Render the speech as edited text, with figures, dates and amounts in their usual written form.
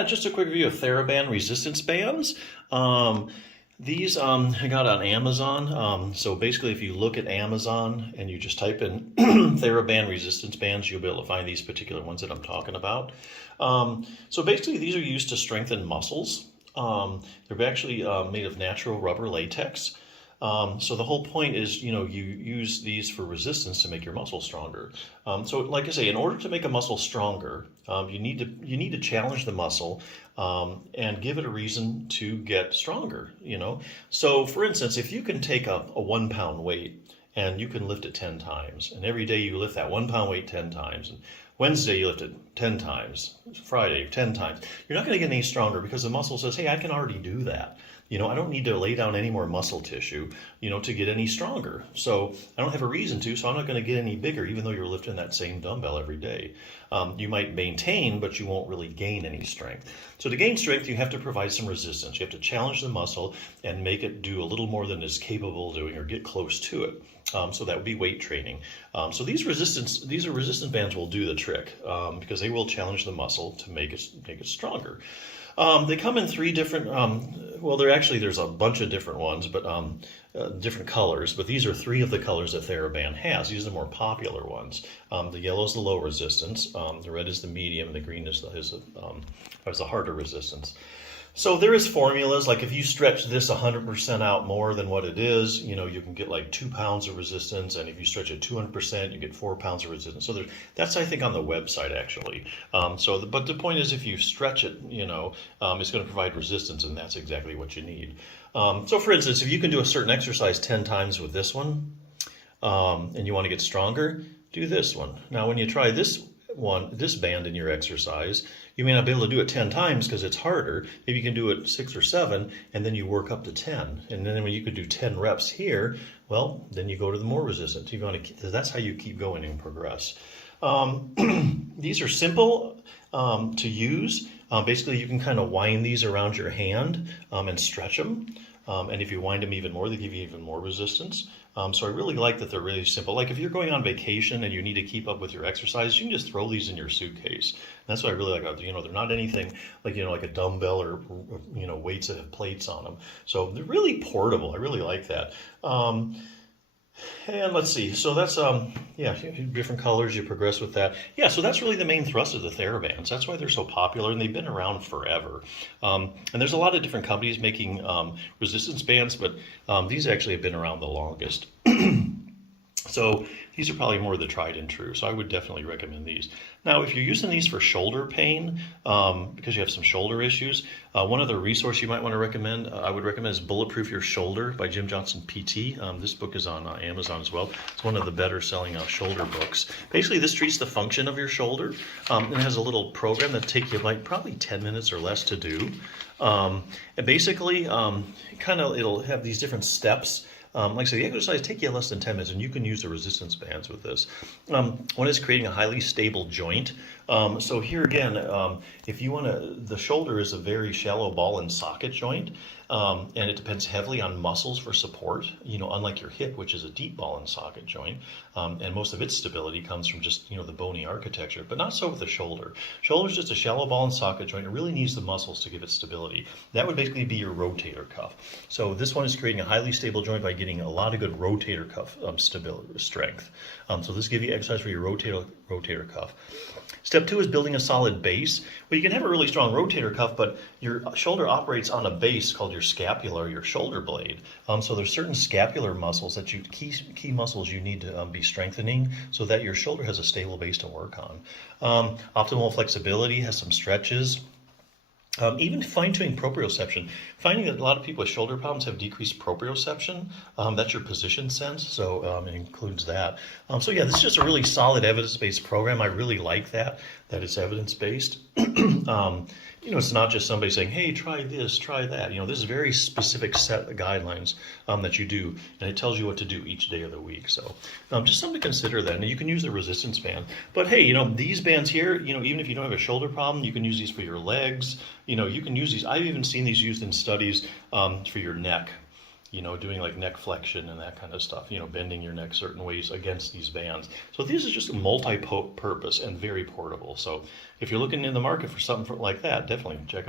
Yeah, just a quick review of Theraband Resistance Bands. These I got on Amazon. So basically, if you look at Amazon and you just type in Theraband Resistance Bands, you'll be able to find these particular ones that I'm talking about. So basically, these are used to strengthen muscles. They're actually made of natural rubber latex. So the whole point is, you use these for resistance to make your muscle stronger. So like I say, in order to make a muscle stronger, you need to challenge the muscle and give it a reason to get stronger. So for instance, if you can take a 1 pound weight and you can lift it 10 times, and every day you lift that 1 pound weight 10 times, and Wednesday you lift it 10 times, Friday 10 times, you're not going to get any stronger because the muscle says, hey, I can already do that. I don't need to lay down any more muscle tissue, to get any stronger. So I don't have a reason to, so I'm not going to get any bigger, even though you're lifting that same dumbbell every day. You might maintain, but you won't really gain any strength. So to gain strength, you have to provide some resistance. You have to challenge the muscle and make it do a little more than it's capable of doing or get close to it. So that would be weight training. So these resistance bands will do the trick because they will challenge the muscle to make it stronger. They come in 3 different, there's a bunch of different ones, but different colors, but these are 3 of the colors that Theraband has. These are the more popular ones. The yellow is the low resistance, the red is the medium, and the green is the harder resistance. So there is formulas, like if you stretch this 100% out more than what it is, you can get like 2 pounds of resistance, and if you stretch it 200%, you get 4 pounds of resistance. So that's, I think, on the website, actually. But the point is, if you stretch it, it's going to provide resistance, and that's exactly what you need. So for instance, if you can do a certain exercise 10 times with this one, and you want to get stronger, do this one. Now, when you try this band in your exercise, you may not be able to do it 10 times because it's harder. Maybe you can do it 6 or 7, and then you work up to 10. And then when you could do 10 reps here, well, then you go to the more resistance. That's how you keep going and progress. These are simple to use. Basically, you can kind of wind these around your hand and stretch them. And if you wind them even more, they give you even more resistance. So I really like that they're really simple. Like if you're going on vacation and you need to keep up with your exercise, you can just throw these in your suitcase. And that's what I really like. They're not anything like, like a dumbbell or, weights that have plates on them. So they're really portable. I really like that. And let's see, so that's, different colors, you progress with that. Yeah, so that's really the main thrust of the Therabands. That's why they're so popular, and they've been around forever. And there's a lot of different companies making resistance bands, but these actually have been around the longest. So these are probably more the tried and true. So I would definitely recommend these. Now, if you're using these for shoulder pain, because you have some shoulder issues, one other resource you might want to recommend, I would recommend is Bulletproof Your Shoulder by Jim Johnson PT. This book is on Amazon as well. It's one of the better selling shoulder books. Basically, this treats the function of your shoulder. And it has a little program that takes you like probably 10 minutes or less to do. And basically, it'll have these different steps. Like I said, the exercise take you less than 10 minutes, and you can use the resistance bands with this. One is creating a highly stable joint. So here again, if you want to, the shoulder is a very shallow ball and socket joint, and it depends heavily on muscles for support, unlike your hip, which is a deep ball and socket joint, and most of its stability comes from just, the bony architecture, but not so with the shoulder. Shoulder is just a shallow ball and socket joint. It really needs the muscles to give it stability. That would basically be your rotator cuff. So this one is creating a highly stable joint by getting a lot of good rotator cuff stability, strength. So this gives you exercise for your rotator cuff. Step 2 is building a solid base. Well, you can have a really strong rotator cuff, but your shoulder operates on a base called your scapula or your shoulder blade. So there's certain scapular muscles that key muscles you need to be strengthening so that your shoulder has a stable base to work on. Optimal flexibility has some stretches. Even fine-tuning proprioception, finding that a lot of people with shoulder problems have decreased proprioception. That's your position sense, so it includes that. So yeah, this is just a really solid evidence-based program. I really like that it's evidence-based. It's not just somebody saying, hey, try this, try that. This is a very specific set of guidelines that you do, and it tells you what to do each day of the week. So just something to consider then. And you can use the resistance band. But hey, these bands here, even if you don't have a shoulder problem, you can use these for your legs. You can use these. I've even seen these used in studies for your neck. you know, doing like neck flexion and that kind of stuff, you know, bending your neck certain ways against these bands. So these are just multi-purpose and very portable. So if you're looking in the market for something like that, definitely check them out.